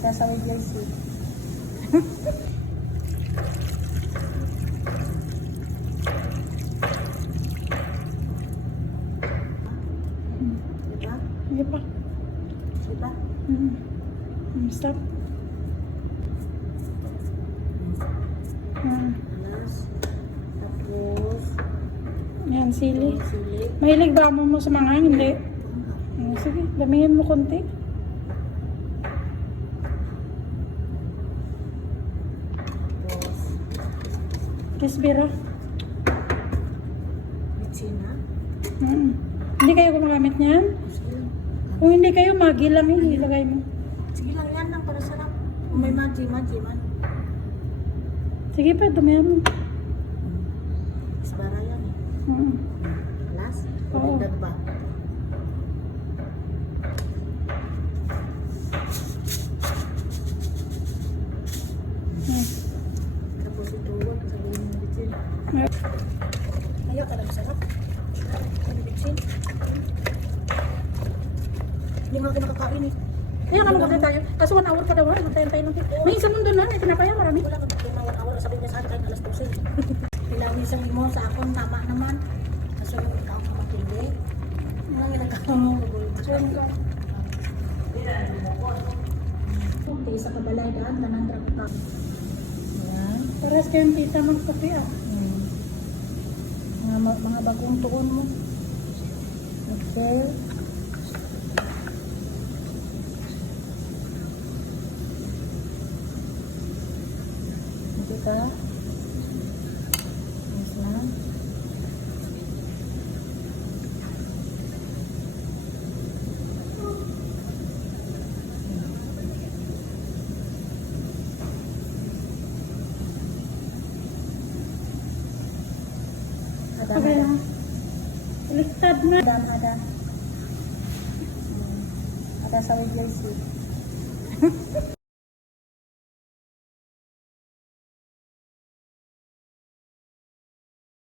Ada sa jersey. Diba? Hindi pa. Diba? Stop. Alas. Tapos, Yan, sili. sili. Mahilig ba mo sa mga hindi? Sige, damihan mo konti. Tapos, Kisbira. bitsina. Hindi kayo gumagamit niyan? Sige. Kung hindi kayo, magi lang yun. Ilagay mo. Sige lang yan lang para sarap. Kung may maji man. Sige pa, damihan mo. Isbara yan eh. Alas? Oo. Dagdag ba? Tapos ito, sabihin mo bitsin. Ayaw talaga sarap. Sabi bitsin. Hindi mo natin nakakain eh. Kaya nga mag tayo. Kaso 1 hour ka daw. Magtayin tayo ng may isang mundo na. Tinapaya marami. Wala kang mga 1 hour. Sabi niya sa akin kahit alas 12. Ilawin sa mo sa akon. Tama naman. Kaso yung ikaw ka matindi. Ano ang ginagawa mo? Okay, sa kabalay daan. Tanan ka. Ayan. Paras kayong tita magkape ah. Mga bagong tuon mo. Okay. Hindi ka. Yes lang. Okay lang. Baliktad na. Ada. Ada sa jersey.